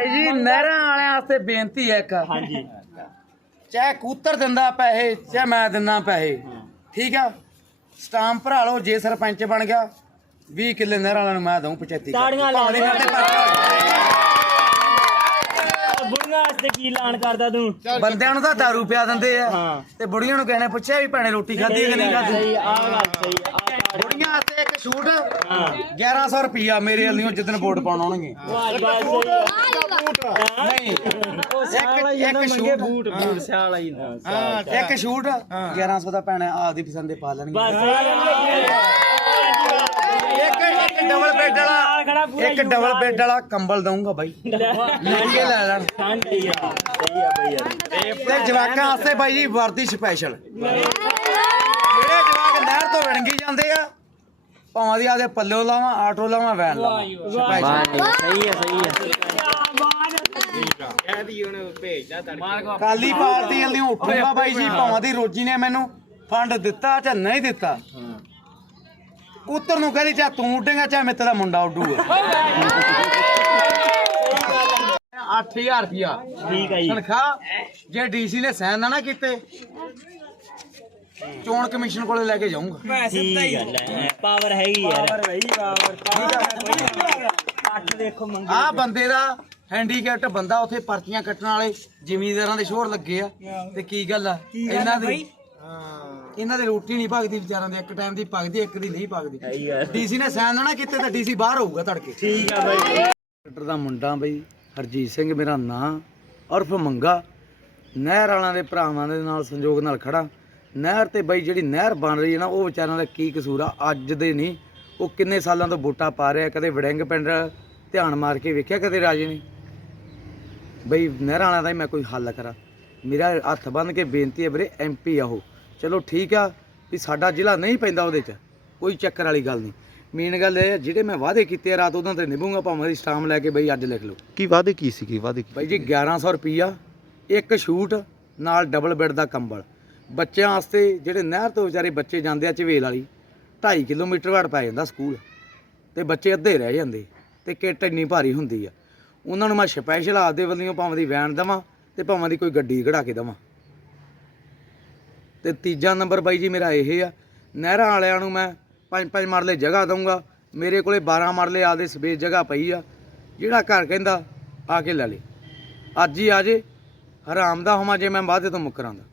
ਬਾਈ ਜੀ ਨਹਿਰਾਂ ਵਾਲਿਆਂ ਵਾਸਤੇ ਬੇਨਤੀ ਹੈ ਇੱਕ। ਹਾਂਜੀ। ਚਾਹੇ ਕੂਤਰ ਦਿੰਦਾ ਪੈਸੇ ਚਾਹੇ ਮੈਂ ਦਿੰਦਾ ਪੈਸੇ। ਠੀਕ ਆ? ਸਟਾਂਪ ਭਰਾ ਲਓ ਜੇ ਸਰਪੰਚ ਬਣ ਗਿਆ 20 ਕਿੱਲੇ ਨਹਿਰਾਂ ਵਾਲਿਆਂ ਨੂੰ ਮੈਂ ਦਊਂ 75 ਤਾੜੀਆਂ ਲਾ ਪਰਚਾ ਬੁੜੀਆਂ ਵਾਸਤੇ ਕੀ ਐਲਾਨ ਕਰਦਾ ਤੂੰ? ਹੋਵੇ। ਬੰਦਿਆਂ ਨੂੰ ਤਾਂ ਦਾਰੂ ਪਿਆ ਦਿੰਦੇ ਆ। ਤੇ ਬੁੜੀਆਂ ਨੂੰ ਕਹਿਣੇ ਪੁੱਛਿਆ ਵੀ ਭੈਣੇ ਰੋਟੀ ਖਾਧੀ ਕਿ ਨਹੀਂ ਖਾਧੀ? ਸਹੀ ਆ ਗੱਲ ਸਹੀ ਆ। ਬੁੜੀਆਂ ਵਾਸਤੇ ਇੱਕ ਸ਼ੂਟ 1100 ਰੁਪਿਆ ਮੇਰੇ ਵੱਲੋਂ ਜਿੱਦਣ ਵੋਟ ਪਾਉਣ ਆਉਣਗੇ। ਨਹੀਂ ਇੱਕ ਇੱਕ ਸ਼ੂਟ। ਬੂਟ ਬੂਟ ਸਿਆਲ ਆਈ ਹਾਂ ਇੱਕ ਸ਼ੂਟ 1100 ਦਾ ਭੈਣੇ ਆਪਦੀ ਪਸੰਦ ਦੇ ਪਾ ਲੈਣਗੇ। ਇੱਕ ਇੱਕ ਡਬਲ ਬੈੱਡ ਵਾਲਾ ਖੜਾ ਪੂਰਾ ਇੱਕ ਡਬਲ ਬੈੱਡ ਵਾਲਾ ਕੰਬਲ ਦਊਂਗਾ ਬਾਈ। ਲੈ। ਕੇ ਲੈ ਲੈਣ। ਤੇ ਜਵਾਕਾਂ ਵਾਸਤੇ ਬਾਈ ਜੀ ਵਰਦੀ ਸਪੈਸ਼ਲ ਵਿਣਗੀ ਜਾਂਦੇ ਆ। ਭਾਵਾਂ ਦੀ ਆਦੇ ਪੱਲਿਓ ਲਾਵਾਂ ਆਟੋ ਲਾਵਾਂ ਵੈਨ ਲਾਵਾਂ। ਸਪੈਸ਼ਲ ਸਹੀ ਆ ਸਹੀ ਆ। ਕਾਲੀ ਪਾਰਟੀ ਵਾਲੀ ਉੱਠੂਗਾ ਬਾਈ ਜੀ ਭਾਵਾਂ ਦੀ ਰੋਜੀ ਨੇ ਮੈਨੂੰ ਫੰਡ ਦਿੱਤਾ ਜਾਂ ਨਹੀਂ ਦਿੱਤਾ। ਕੂਤਰ ਨੂੰ ਕਹਿੰਦੀ ਚਾ ਤੂੰ ਉੱਡੇਗਾ ਚਾ ਮੈਂ ਤੇਰਾ ਮੁੰਡਾ ਉੱਡੂਗਾ। 8000 ਰੁਪਿਆ ਠੀਕ ਆ ਜੀ। ਤਨਖਾਹ। ਜੇ ਡੀਸੀ ਨੇ ਸਾਈਨ ਨਾ ਨਾ ਕੀਤੇ। ਚੋਣ ਕਮਿਸ਼ਨ ਕੋਲੇ ਲੈ ਕੇ ਜਾਊਂਗਾ। ਠੀਕ ਗੱਲ ਹੈ ਪਾਵਰ ਹੈਗੀ ਯਾਰ। ਪਾਵਰ ਬਈ ਪਾਵਰ ਅੱਠ ਦੇਖੋ ਮੰਗੀ। ਆਹ ਬੰਦੇ ਦਾ ਹੈਂਡੀਕੈਪਟ ਬੰਦਾ ਉੱਥੇ ਪਰਚੀਆਂ ਕੱਟਣ ਵਾਲੇ ਜ਼ਿਮੀਂਦਾਰਾਂ ਦੇ ਸ਼ੋਰ ਲੱਗੇ ਆ। ਤੇ ਕੀ ਗੱਲ ਆ? ਇਹਨਾਂ ਦੀ ਇਹਨਾਂ ਦੀ ਰੋਟੀ ਨਹੀਂ ਭਗਦੀ ਵਿਚਾਰਾਂ ਦੇ ਇੱਕ ਟਾਈਮ ਦੀ ਭਗਦੀ ਇੱਕ ਦੀ ਨਹੀਂ ਭਗਦੀ। ਗੱਲ ਡੀਸੀ ਨੇ ਸਾਈਨ ਨਾ ਕੀਤੇ ਤਾਂ ਡੀਸੀ ਬਾਹਰ ਹੋਊਗਾ ਤੜਕੇ। ਠੀਕ ਆ ਬਈ। ਡਾਕਟਰ ਦਾ ਮੁੰਡਾ ਬਈ ਹਰਜੀਤ ਸਿੰਘ ਮੇਰਾ ਨਾਂ ਉਰਫ ਮੰਗਾ। ਨਹਿਰ ਵਾਲਿਆਂ ਦੇ ਭਰਾਵਾਂ ਦੇ ਨਾਲ ਸੰਯੋਗ ਨਾਲ ਖੜਾ। ਨਹਿਰ ਤੇ ਬਈ ਜਿਹੜੀ ਨਹਿਰ ਬਣ ਰਹੀ ਹੈ ਨਾ ਉਹ ਵਿਚਾਰਿਆਂ ਦਾ ਕੀ ਕਸੂਰ ਆ? ਅੱਜ ਦੇ ਨਹੀਂ। ਉਹ ਕਿੰਨੇ ਸਾਲਾਂ ਤੋਂ ਵੋਟਾਂ ਪਾ ਰਿਹਾ ਕਦੇ ਵੜਿੰਗ ਪਿੰਡ ਧਿਆਨ ਮਾਰ ਕੇ ਵੇਖਿਆ ਕਦੇ ਰਾਜੇ ਨੇ? ਬਈ ਨਹਿਰਾਂ ਵਾਲਿਆਂ ਦਾ ਹੀ ਮੈਂ ਕੋਈ ਹੱਲ ਕਰਾਂ। ਮੇਰਾ ਹੱਥ ਬੰਨ ਕੇ ਬੇਨਤੀ ਹੈ ਵੀਰੇ ਐਮਪੀ ਆ ਉਹ। ਚਲੋ ਠੀਕ ਆ ਵੀ ਸਾਡਾ ਜ਼ਿਲ੍ਹਾ ਨਹੀਂ ਪੈਂਦਾ ਉਹਦੇ 'ਚ ਕੋਈ ਚੱਕਰ ਵਾਲੀ ਗੱਲ ਨਹੀਂ। ਮੇਨ ਗੱਲ ਇਹ ਹੈ ਜਿਹੜੇ ਮੈਂ ਵਾਅਦੇ ਕੀਤੇ ਆ ਰਾਤ ਉਹਨਾਂ ਤੇ ਨਿਭੂੰਗਾ ਭਾਵੇਂ ਦੀ ਸਟਾਮ ਲੈ ਕੇ ਬਈ ਅੱਜ ਲਿਖ ਲਓ। ਕੀ ਵਾਅਦੇ ਕੀ ਸੀ ਕੀ ਵਾਅਦੇ ਕੀ ਬਾਈ ਜੀ 1100 ਰੁਪਈਆ ਇੱਕ ਸ਼ੂਟ ਨਾਲ ਡਬਲ ਬੈੱਡ ਦਾ ਕੰਬਲ। ਬੱਚਿਆਂ ਵਾਸਤੇ ਜਿਹੜੇ ਨਹਿਰ ਤੋਂ ਵਿਚਾਰੇ ਬੱਚੇ ਜਾਂਦੇ ਆ ਝਵੇਲ ਵਾਲੀ 2.5 ਕਿਲੋਮੀਟਰ ਵੜ ਪੈ ਜਾਂਦਾ ਸਕੂਲ। ਤੇ ਬੱਚੇ ਅੱਧੇ ਰਹਿ ਜਾਂਦੇ, ਤੇ ਕਿੱਟ ਇੰਨੀ ਭਾਰੀ ਹੁੰਦੀ ਆ। ਉਹਨਾਂ ਨੂੰ ਮੈਂ ਸਪੈਸ਼ਲ ਆਪਦੇ ਵੱਲੋਂ ਭਾਵੇਂ ਦੀ ਵੈਨ ਦਵਾਂ, ਤੇ ਭਾਵੇਂ ਦੀ ਕੋਈ ਗੱਡੀ ਕਢਾ ਕੇ ਦਵਾਂ। ਤੇ ਤੀਜਾ ਨੰਬਰ ਬਾਈ ਜੀ ਮੇਰਾ ਇਹ ਆ, ਨਹਿਰਾਂ ਵਾਲਿਆਂ ਨੂੰ ਮੈਂ ਪੰਜ ਪੰਜ ਮਰਲੇ ਜਗ੍ਹਾ ਦਊਂਗਾ। ਮੇਰੇ ਕੋਲੇ 12 ਮਰਲੇ ਆਪਦੇ ਸਪੇਸ ਜਗ੍ਹਾ ਪਈ ਆ, ਜਿਹੜਾ ਘਰ ਕਹਿੰਦਾ ਆ ਕੇ ਲੈ ਲੇ। ਅੱਜ ਹੀ ਆ ਜੇ ਹਰਾਮ ਦਾ ਹੋਵਾਂ ਜੇ ਮੈਂ ਵਾਅਦੇ ਤੋਂ ਮੁੱਕਰਾਂ ਦਾ।